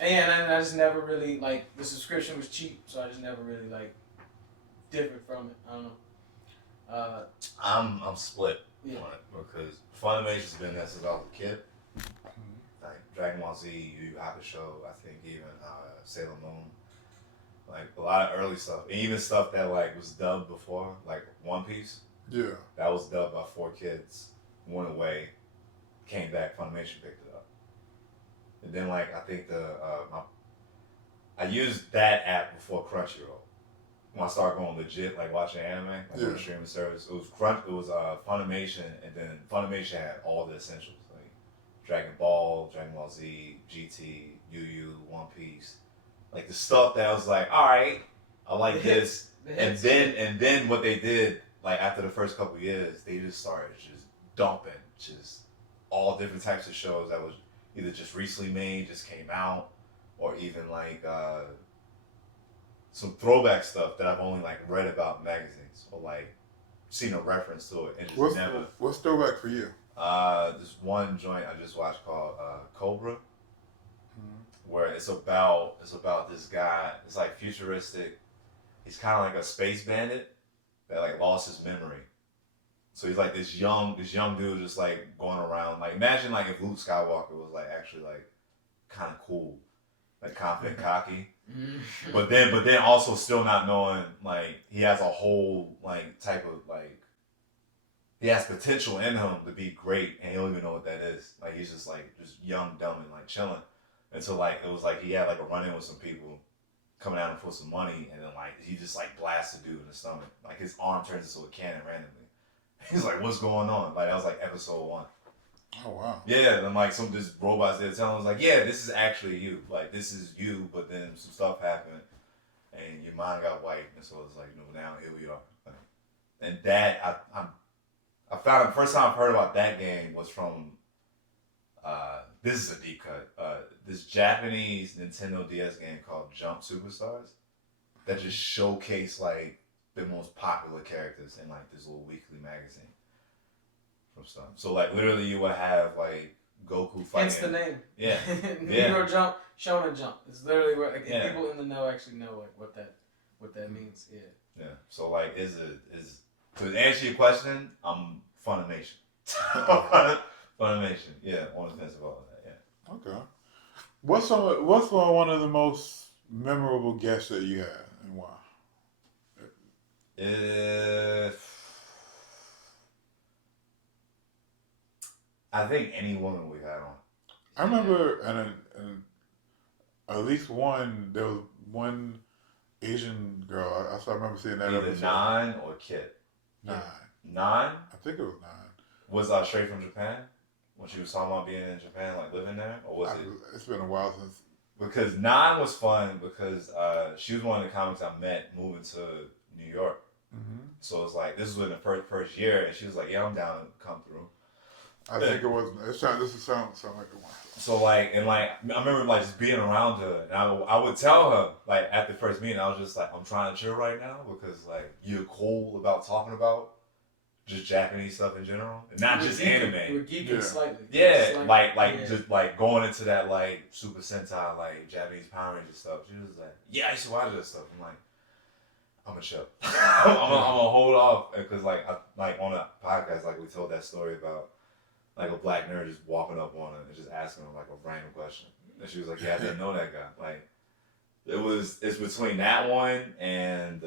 And I just never really like the subscription was cheap, so I just never really like differed from it. I don't know. I'm split on it because Funimation's been there since I was a kid. Like Dragon Ball Z, Yu Yu Hakusho, I think even Sailor Moon, like a lot of early stuff, and even stuff that like was dubbed before, like One Piece. Yeah, that was dubbed by 4 kids, went away, came back. Funimation picked it up, and then like I think I used that app before Crunchyroll. When I started going legit, like watching anime, like on the streaming service, it was Funimation, and then Funimation had all the essentials, like Dragon Ball Z, GT, Yu Yu, One Piece, like the stuff that I was like, all right, I like this, and then what they did, like after the first couple of years, they just started just dumping just all different types of shows that was either just recently made, just came out, or even like. Some throwback stuff that I've only like read about in magazines or like seen a reference to it and just never. What's throwback for you? This one joint I just watched called Cobra, where it's about this guy. It's like futuristic. He's kind of like a space bandit that like lost his memory. So he's like this young dude just like going around. Like imagine like if Luke Skywalker was like actually like kind of cool, like confident, cocky. But then also still not knowing like he has a whole like type of like he has potential in him to be great and he don't even know what that is. Like he's just young, dumb, and like chilling. And so like it was like he had like a run-in with some people coming at him for some money, and then like he just like blasts a dude in the stomach. Like his arm turns into a cannon randomly. He's like, what's going on? Like that was like episode 1. Oh wow. Yeah, and like this robots there telling us like, yeah, this is actually you. Like this is you, but then some stuff happened and your mind got wiped, and so it's like, now here we are. Like, and that I found the first time I've heard about that game was from this is a deep cut. This Japanese Nintendo DS game called Jump Superstars that just showcased like the most popular characters in like this little weekly magazine. From stuff. So like literally you would have like Goku fighting. Hence the name. Yeah. Negro Jump, Shonen Jump. It's literally where like people in the know actually know like what that means. Yeah. Yeah. So like is to answer your question, I'm Funimation. Funimation. Yeah, on the fence about that. Yeah. Okay. What's one of the most memorable guests that you had and why? I think any woman we've had on. I remember, and at least there was one Asian girl. I remember seeing that Either episode. Nine or Kit. Nine. Nine? I think it was 9. Was straight from Japan? When she was talking about being in Japan, like living there? Or was it? It's been a while since. Because Nine was fun because she was one of the comics I met moving to New York. Mm-hmm. So it's like, this was in the first year, and she was like, yeah, I'm down to come through. I think it was. This sound like the one. So like, and like, I remember like just being around her, and I would tell her like at the first meeting, I was just like, I'm trying to chill right now because like you're cool about talking about just Japanese stuff in general, and not just anime. We're geeking slightly. Yeah, Slightly. just like going into that like Super Sentai like Japanese Power Ranger stuff. She was like, yeah, I used to watch that stuff. I'm like, I'm gonna chill. I'm gonna hold off because like on a podcast like we told that story about like a black nerd just walking up on her and just asking her like a random question, and she was like, yeah, I didn't know that guy. Like it's between that one and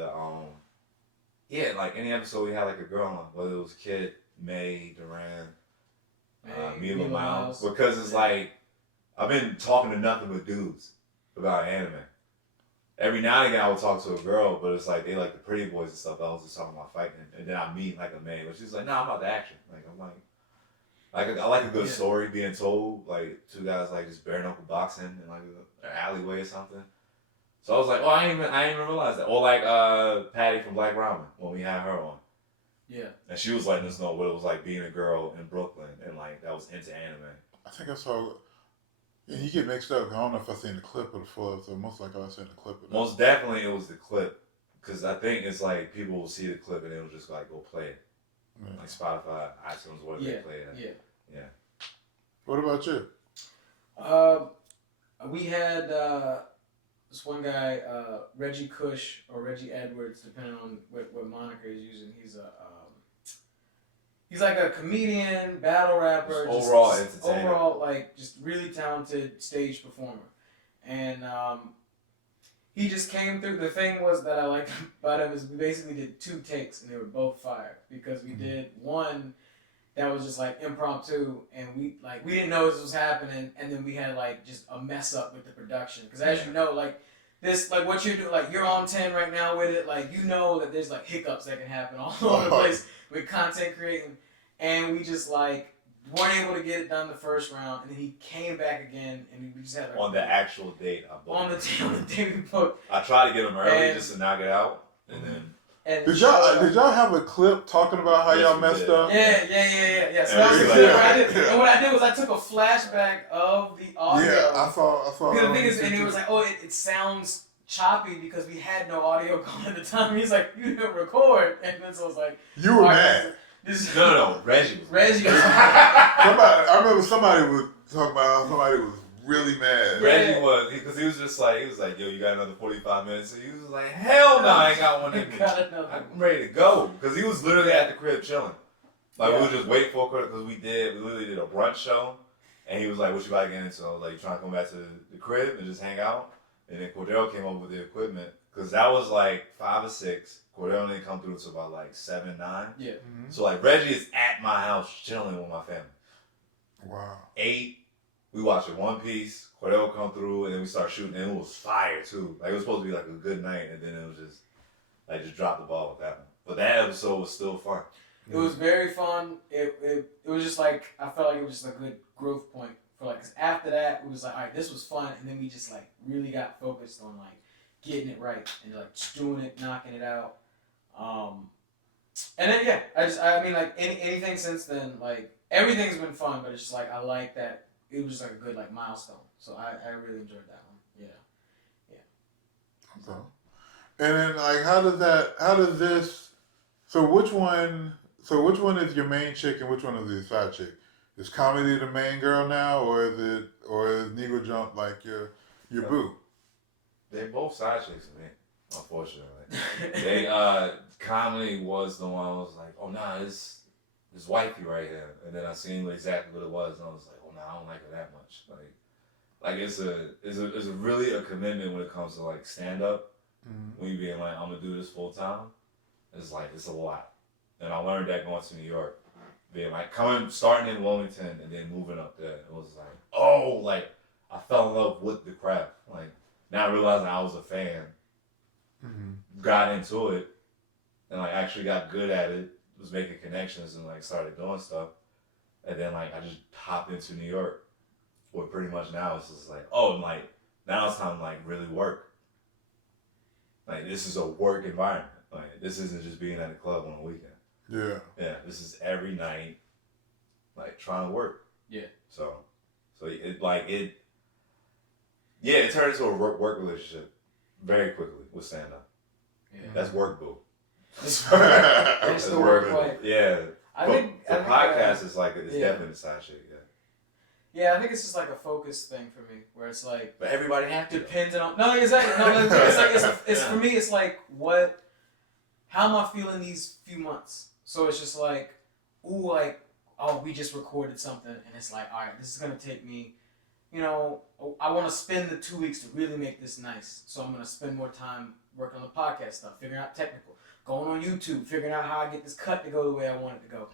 yeah, like any episode we had like a girl on, whether it was Kid, May, Duran, Mila Miles, because it's like I've been talking to nothing but dudes about anime. Every now and again I would talk to a girl, but it's like they like the pretty boys and stuff. I was just talking about fighting, and then I meet like a May, but she's like, nah, I'm about the action. Like I'm like I like a good story being told, like two guys like just bare knuckle boxing in like an alleyway or something. So I was like, oh, I didn't even realize that. Or like Patty from Black Ramen when we had her on. Yeah. And she was letting us know what it was like being a girl in Brooklyn and like that was into anime. I think I saw. And you get mixed up. I don't know if I seen the clip or the full episode. Most likely I seen the clip. Most definitely it was the clip, because I think it's like people will see the clip and they'll just like go play it, like Spotify, iTunes, whatever they play it. Yeah. What about you? We had this one guy, Reggie Cush or Reggie Edwards, depending on what moniker he's using. He's like a comedian, battle rapper, overall like just really talented stage performer, and he just came through. The thing was that I liked about him is we basically did 2 takes and they were both fire, because we did one that was just like impromptu and we didn't know this was happening, and then we had like just a mess up with the production, because as you know, like this, like what you're doing, like you're on 10 right now with it, like you know that there's like hiccups that can happen all over the place with content creating, and we just like weren't able to get it done the first round, and then he came back again, and we just had like on the actual date on the date we booked. I tried to get him early just to knock it out, and then. Did y'all have a clip talking about how y'all messed up? Yeah. So that was the clip what I did. And what I did was I took a flashback of the audio. Yeah, I saw. Because the thing is, and it was like, oh, it sounds choppy because we had no audio going at the time. He's like, you didn't record, and then so I was like, you were mad. No, Reggie was I remember somebody was talking about how somebody was really mad. Reggie was, because he was like, yo, you got another 45 minutes? So he was like, hell no, I ain't got one in me. I'm ready to go. Because he was literally at the crib chilling. Like, we would just wait for a because we literally did a brunch show. And he was like, what you about to get into? I was like, you trying to come back to the crib and just hang out? And then Cordell came over with the equipment. Because that was like 5 or 6. Cordell didn't come through until about like 7, 9. Yeah. Mm-hmm. So like, Reggie is at my house chilling with my family. Wow. 8. We watched it One Piece. Cordell come through, and then we start shooting, and it was fire too. Like it was supposed to be like a good night, and then it was just drop the ball with that one. But that episode was still fun. It was very fun. It was just like I felt like it was just a good growth point for like. Cause after that, it was like, all right, this was fun, and then we just like really got focused on like getting it right and like just doing it, knocking it out. And then I mean like anything since then, like everything's been fun, but it's just like I like that. It was just like a good like milestone, so I really enjoyed that one. Yeah. Okay. And then like, how does this? So which one is your main chick and which one is your side chick? Is comedy the main girl now, or is Negro Jump like your boo? They both side chicks to me, unfortunately. Comedy was the one I was like, oh nah, this wifey right here, and then I seen exactly what it was, and I was like, oh nah, I don't like her that much. Like it's a really a commitment when it comes to like stand up. Mm-hmm. When you being like, I'm gonna do this full time, it's a lot. And I learned that going to New York, being like starting in Wilmington and then moving up there. It was like, oh, like I fell in love with the craft. Like not realizing I was a fan, got into it, and like actually got good at it. Was making connections and like started doing stuff, and then like I just hopped into New York, where pretty much now it's just like, oh, and like now it's time to like really work. Like this is a work environment. Like this isn't just being at a club on a weekend. Yeah, this is every night, like trying to work. Yeah. So it turned into a work relationship very quickly with stand up. Yeah. That's work boo. That's the work life. Yeah. I think the podcast is like it's definitely the side shit. Yeah, I think it's just like a focus thing for me, where it's like. But everybody has to. Depending on exactly. It's for me. It's like how am I feeling these few months? So it's just like, we just recorded something, and it's like, all right, this is gonna take me. I want to spend the 2 weeks to really make this nice. So I'm gonna spend more time working on the podcast stuff, figuring out technical, going on YouTube, figuring out how I get this cut to go the way I want it to go.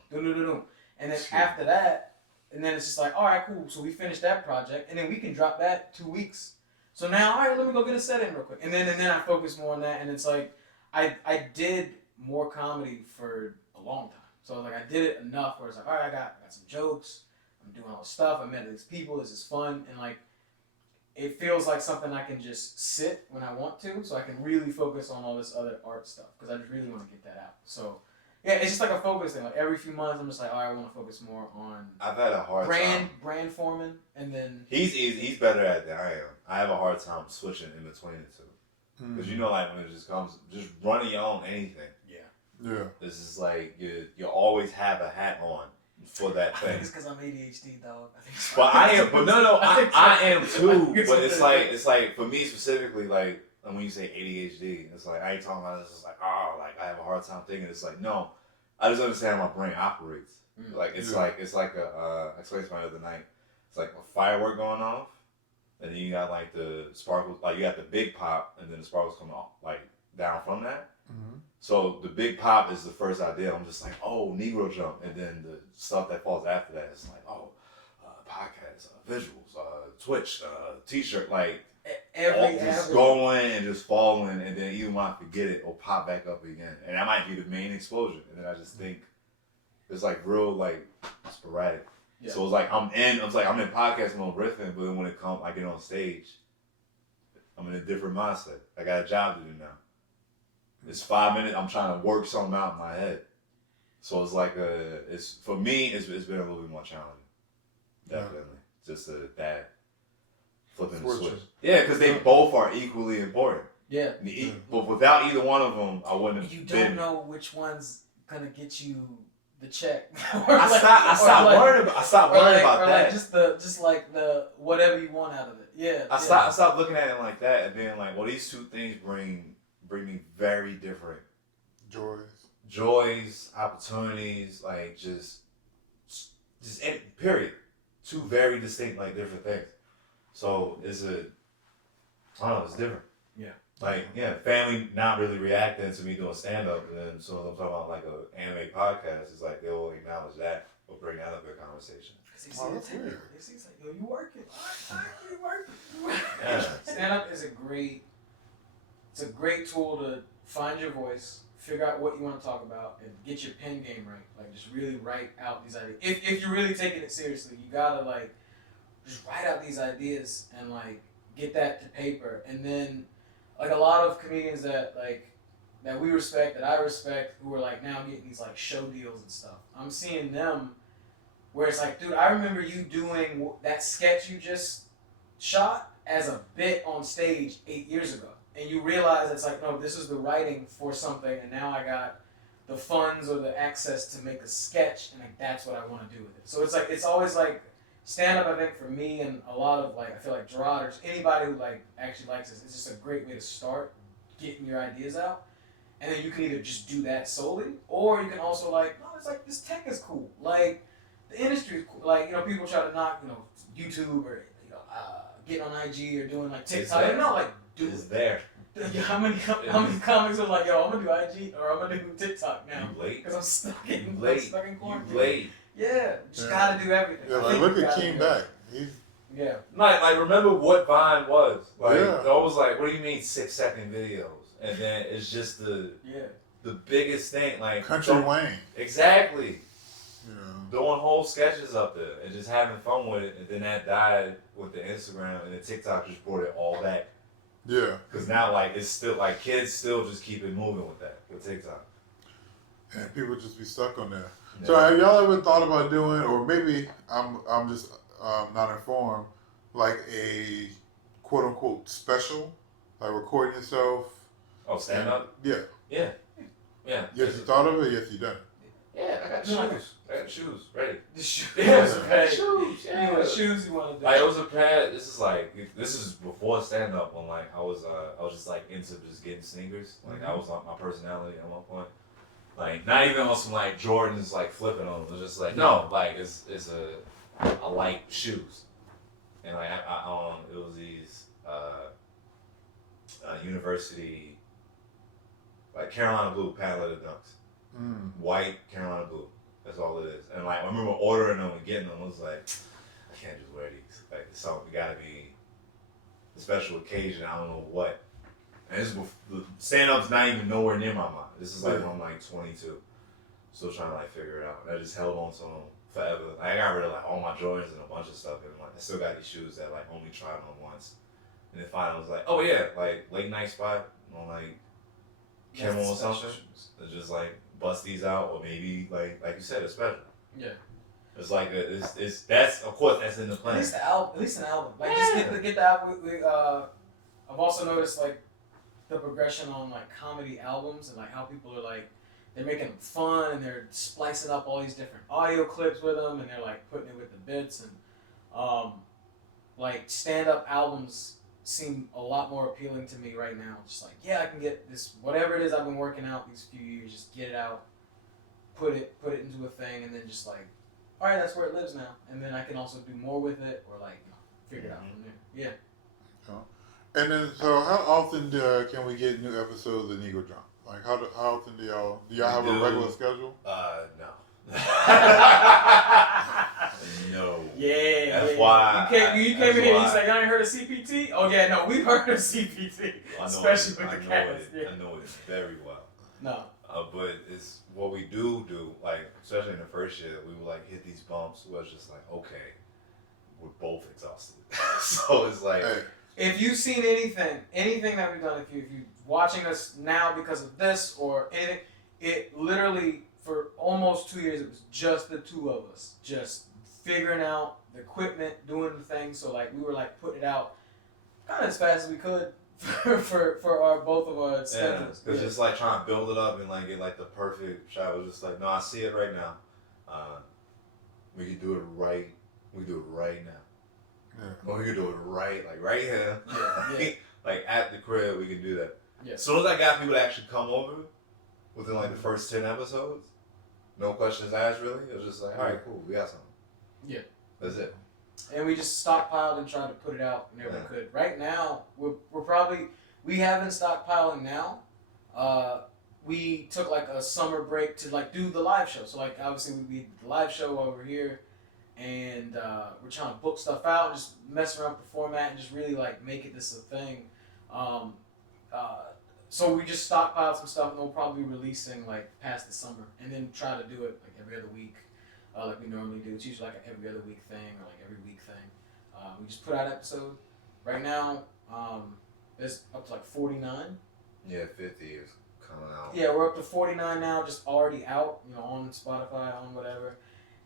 And then after that. And then it's just like, all right, cool. So we finished that project, and then we can drop that 2 weeks. So now, all right, let me go get a set in real quick. And then I focus more on that, and it's like, I did more comedy for a long time. So like I did it enough where it's like, all right, I got some jokes. I'm doing all this stuff. I met these people. This is fun, and like, it feels like something I can just sit when I want to, so I can really focus on all this other art stuff because I just really want to get that out. So. Yeah, it's just like a focus thing. Like every few months, I'm just like, all right, I want to focus more on. I've had a hard time. Brand forming, and then. He's better at it than I am. I have a hard time switching in between the two, because like when it just comes, just running your own anything. Yeah. This is like you always have a hat on for that thing. I think it's because I'm ADHD, dog. But I am. But no, I am too. But it's like for me specifically, like. And when you say ADHD, it's like, I ain't talking about this. It's like, I have a hard time thinking. It's like, no, I just understand how my brain operates. Like, it's like I explained to my other night. It's like a firework going off, and then you got like the sparkles, like you got the big pop, and then the sparkles come off, like down from that. Mm-hmm. So the big pop is the first idea. I'm just like, Negro Jump, and then the stuff that falls after that is like, podcast, visuals, Twitch, T-shirt, like. Just going and just falling, and then even when I forget it, it'll pop back up again, and that might be the main explosion. And then I just think it's like real, like sporadic. Yeah. So it's like I'm in podcast mode riffing, but then when it comes, I get on stage, I'm in a different mindset. I got a job to do now. It's 5 minutes. I'm trying to work something out in my head. So it's like for me, it's been a little bit more challenging. Definitely, just that. Flipping the switch. Yeah, because they both are equally important. Yeah. But without either one of them, I wouldn't have been. You don't know which one's gonna get you the check. I stopped worrying about that. Like just like the whatever you want out of it. Yeah. I stopped looking at it like that and being like, well, these two things bring me very different joys, opportunities, like just period. Two very distinct, like different things. So it's it's different. Yeah. Like, family not really reacting to me doing stand-up, and then so I'm talking about like an anime podcast, it's like they'll acknowledge that or bring that up in conversation. He's like, yo, you working. You working. Yeah. Stand-up is a great tool to find your voice, figure out what you want to talk about, and get your pen game right. Like, just really write out these ideas. If you're really taking it seriously, you gotta like just write out these ideas and like get that to paper. And then like a lot of comedians that we respect, that I respect, who are like now getting these like show deals and stuff, I'm seeing them where it's like, dude, I remember you doing that sketch you just shot as a bit on stage 8 years ago, and you realize it's like, no, this is the writing for something, and now I got the funds or the access to make a sketch, and like that's what I want to do with it. So it's like, it's always like stand-up, I think, for me and a lot of, like, I feel like Gerard or anybody who, like, actually likes this, it's just a great way to start getting your ideas out. And then you can either just do that solely, or you can also, like, no, it's like, this tech is cool. Like, the industry is cool. Like, people try to knock, YouTube or, getting on IG or doing, like, TikTok. They're not, like, dude. It's there. How many comics are like, yo, I'm going to do IG or I'm going to do TikTok now? You late. Because I'm stuck in quarantine. You late. Yeah, just gotta do everything. Yeah, like look at Keem back. Yeah. Like remember what Vine was. Like I was like, what do you mean 6-second videos? And then it's just the biggest thing, like Country Wayne. Exactly. Yeah. Doing whole sketches up there and just having fun with it, and then that died with the Instagram, and then TikTok just brought it all back. Yeah. Because now like it's still like kids still just keep it moving with that with TikTok. And people just be stuck on there. Yeah. So have y'all ever thought about doing, or maybe I'm just not informed, like a quote unquote special, like recording yourself? Oh, stand up? Yeah. Yeah. Yeah. Yes, you thought of it. Yes, you done it. Yeah, I got shoes. I got shoes ready. The shoes, Yeah. right? Shoes, You know what shoes you want to do? Like it was a pair. This is before stand up when like I was just like into just getting sneakers. Like that was like my personality at one point. Like not even on some like Jordans like flipping on them. It was just like no, like it's a like shoes. And like I it was these university like Carolina blue patent leather dunks. White Carolina blue. That's all it is. And like I remember ordering them and getting them. I was like, I can't just wear these. Like it's something gotta be a special occasion. I don't know what. And this is stand up's not even nowhere near my mind. This is like when I'm like 22, still trying to like figure it out. And I just held on to them forever. Like, I got rid of like all my Jordans and a bunch of stuff, and like I still got these shoes that like only tried on once. And then finally I was like, oh yeah, like late night spot on like Camel or something. To just like bust these out, or maybe like you said, it's special. Yeah. It's like it's that's of course that's in the plan. At least an album. Like just get the album. I've also noticed like the progression on like comedy albums and like how people are like they're making them fun and they're splicing up all these different audio clips with them and they're like putting it with the bits and like stand up albums seem a lot more appealing to me right now. Just like I can get this whatever it is I've been working out these few years, just get it out, put it into a thing, and then just like, all right, that's where it lives now, and then I can also do more with it or like figure it out from there. Yeah. And then, so how often can we get new episodes of Negro Jump? Like, how often do y'all have a regular schedule? No. No. Yeah. That's why. You came in here and you like, I ain't heard of CPT? Oh, yeah, no, we've heard of CPT. Especially with the cats. I know it very well. No. But it's what we do, like, especially in the first year, we would, like, hit these bumps where it's just like, okay, we're both exhausted. So it's like... Hey. If you've seen anything that we've done, if you're watching us now because of this or anything, it literally, for almost 2 years, it was just the two of us, just figuring out the equipment, doing the thing. So like we were like putting it out kind of as fast as we could for both of our schedules. Because just like trying to build it up and like get like the perfect shot. It was just like, no, I see it right now. We can do it right. We do it right now. Yeah. Or we can do it right here. Yeah. Like at the crib, we can do that. Yeah. As soon as I got people to actually come over within like the first 10 episodes, no questions asked really. It was just like, all right, cool, we got something. Yeah. That's it. And we just stockpiled and tried to put it out whenever we could. Right now, we have been stockpiling now. We took like a summer break to like do the live show. So like obviously we did the live show over here. And we're trying to book stuff out and just mess around with the format and just really like make it this a thing. So we just stockpiled some stuff and we'll probably be releasing like past the summer and then try to do it like every other week, like we normally do. It's usually like an every other week thing or like every week thing. We just put out an episode. Right now, it's up to like 49. Yeah, 50 is coming out. Yeah, we're up to 49 now, just already out, on Spotify, on whatever.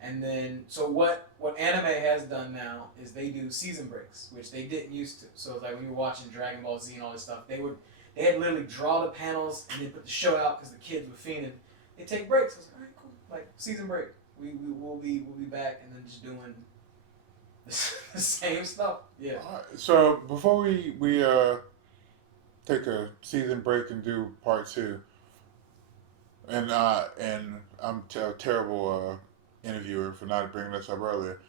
And then, so what anime has done now is they do season breaks, which they didn't used to. So like when you were watching Dragon Ball Z and all this stuff, they had literally draw the panels and then put the show out because the kids were fiending. They take breaks. I was like, all right, cool. Like season break. We'll be back and then just doing the same stuff. Yeah. All right. So before we take a season break and do part 2, and I'm a terrible interviewer for not bringing this up earlier.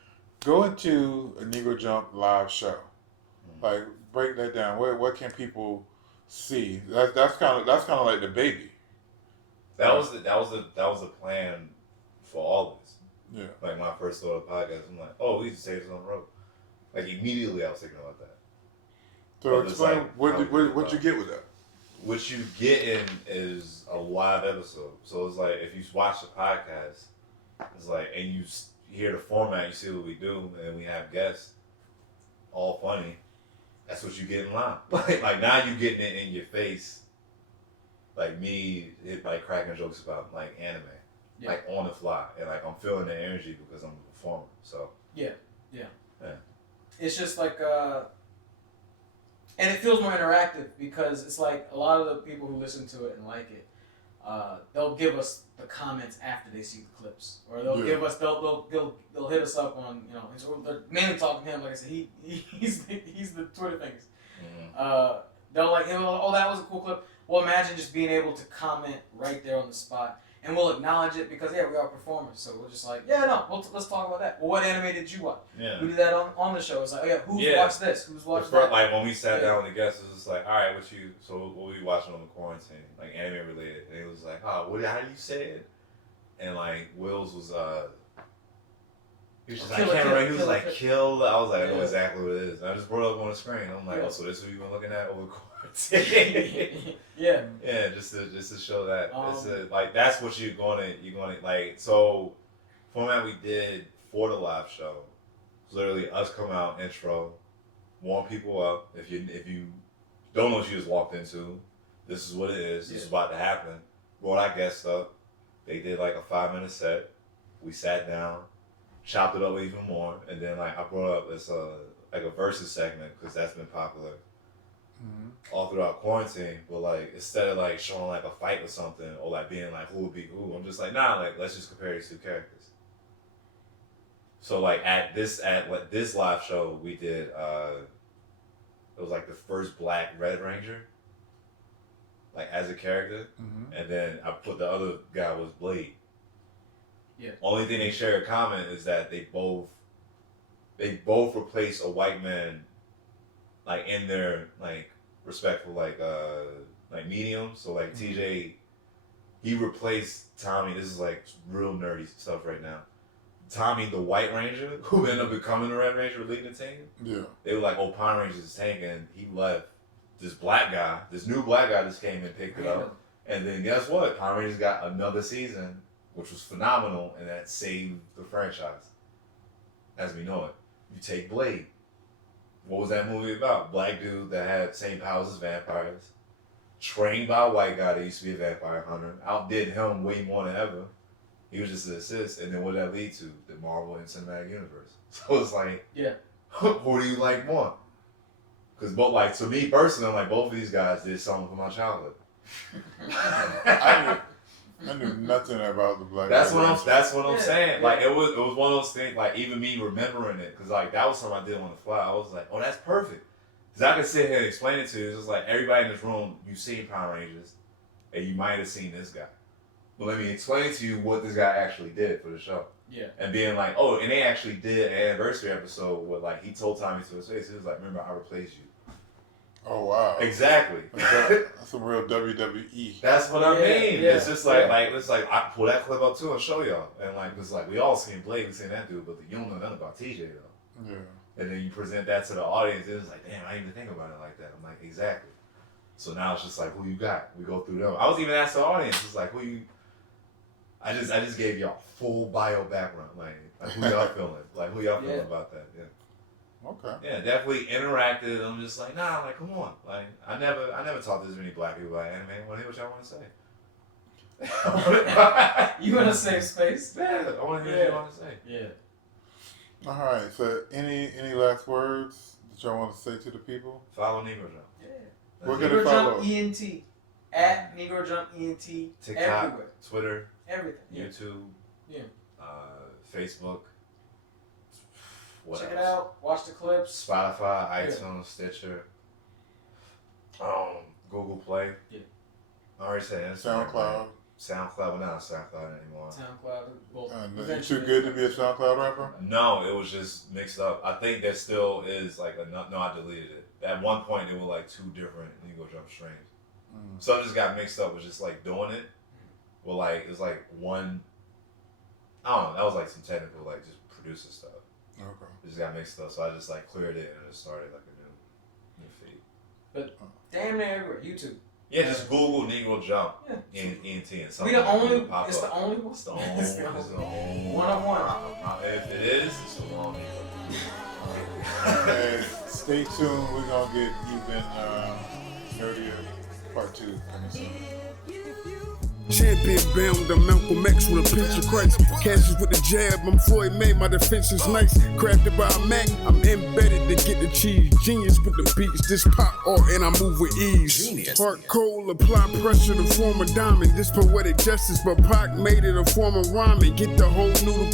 Go into a Negro Jump live show. Like break that down. What can people see? That's kind of like the baby. That was the plan for all of us. Yeah. Like my first thought of the podcast, I'm like, oh, we used to take this on the road. Like immediately, I was thinking about that. So explain what you get with that. What you get in is a live episode. So it's like if you watch the podcast. It's like, and you hear the format, you see what we do, and we have guests, all funny. That's what you get in live. Like now you getting it in your face, like me, like cracking jokes about like anime, like on the fly, and like I'm feeling the energy because I'm a performer. So yeah. It's just like, and it feels more interactive because it's like a lot of the people who listen to it and like it. they'll give us the comments after they see the clips, or they'll Yeah. give us they'll hit us up on they're mainly talking to him. Like I said, he's the Twitter fingers. They'll like oh, that was a cool clip. Well, imagine just being able to comment right there on the spot. And we'll acknowledge it because, we are performers. So we're just like, let's talk about that. Well, what anime did you watch? Yeah. We did that on the show. It's like, who's watched this? Who's watched that? Like, when we sat down with the guests, it was just like, all right, what were you watching on the quarantine? Like, anime related. And it was like, how do you say it? And, like, Will's was, he was just like, I can't remember. He was like, kill. I was like, I know exactly what it is. And I just brought it up on the screen. I'm like, so this is what you've been looking at over the quarantine? Yeah, just to show that like that's what you're gonna like. So format we did for the live show was literally us come out, intro, warm people up. If you don't know what you just walked into, this is what it is. This is about to happen. Brought our guests up. They did like a 5-minute set. We sat down, chopped it up even more, and then like I brought up this like a versus segment because that's been popular. All throughout quarantine, but like instead of like showing like a fight or something, or like being like who would beat who, I'm just like like let's just compare these two characters. So like at this live show we did, it was like the first Black Red Ranger, like as a character, and then I put the other guy was Blade. Yeah. Only thing they share in common is that they both replace a white man, like in their like respectful like medium. So like TJ, he replaced Tommy. This is like real nerdy stuff right now. Tommy, the White Ranger, who ended up becoming the Red Ranger, leading the team. Yeah. They were like, Pine Ranger's is tanking. He left. This new black guy just came and picked it up. And then guess what? Pine Ranger's got another season, which was phenomenal, and that saved the franchise as we know it. You take Blade. What was that movie about? Black dude that had same powers as vampires, trained by a white guy that used to be a vampire hunter, outdid him way more than ever. He was just an assist, and then what did that lead to? The Marvel and Cinematic Universe. So it's like, who do you like more? Because both, like, to me personally, I'm like, both of these guys did something for my childhood. I knew nothing about the Black. That's what I'm saying. Like it was one of those things. Like even me remembering it, because like that was something I did on the fly. I was like, oh, that's perfect. Because I could sit here and explain it to you. It's just like everybody in this room, you've seen Power Rangers, and you might have seen this guy. But let me explain to you what this guy actually did for the show. Yeah. And being like, oh, and they actually did an anniversary episode where like he told Tommy to his face. He was like, remember, I replaced you. Oh wow! Exactly. That's some real WWE. That's what I mean. Yeah. It's just like it's like I pull that clip up too and show y'all, and like it's like we all seen Blade, we seen that dude, but you don't know nothing about TJ though. Yeah. And then you present that to the audience, it was like, damn, I didn't even think about it like that. I'm like, exactly. So now it's just like, who you got? We go through them. I was even asking the audience, it's like, who you? I just gave y'all full bio background, like who y'all feeling, like who y'all feeling about that? Yeah. Okay. Yeah, definitely interacted. I'm just like, nah, like, come on. Like, I never talked to this many black people about anime. I want to hear what y'all want to say. You in a safe space? Yeah, I want to hear what you want to say. Yeah. All right. So, any last words that y'all want to say to the people? Follow Negro Jump. Yeah. Negro Jump ENT. At Negro Jump ENT. TikTok, everywhere. Twitter. Everything. YouTube. Yeah. Facebook. Check it out. Watch the clips. Spotify, iTunes, Stitcher, Google Play. Yeah. I already said Instagram. SoundCloud. We're not on SoundCloud anymore. SoundCloud. You too good to be a SoundCloud rapper? No, it was just mixed up. I think there still is like no, I deleted it. At one point, there were like 2 different Negro Jump streams. Some just got mixed up with just like doing it. Well, like it was like one. I don't know. That was like some technical like just producer stuff. Okay. It just got mixed up, so I just like cleared it and just started like a new feed. But damn near everywhere. YouTube. Yeah, just Google Negro Jump in ENT and something. It's the only one. It's the only one. One. If it is, it's the wrong Negro. And stay tuned. We're gonna get even nerdier. Part 2 coming soon. Champion bound, I'm Malcolm X with a pinch of Christ. Cassius with the jab, I'm Floyd May, my defense is nice. Crafted by a Mac, I'm embedded to get the cheese. Genius with the beats, this pop art and I move with ease. Heart cold, apply pressure to form a diamond. This poetic justice, but Pac made it a form of rhyming. Get the whole noodle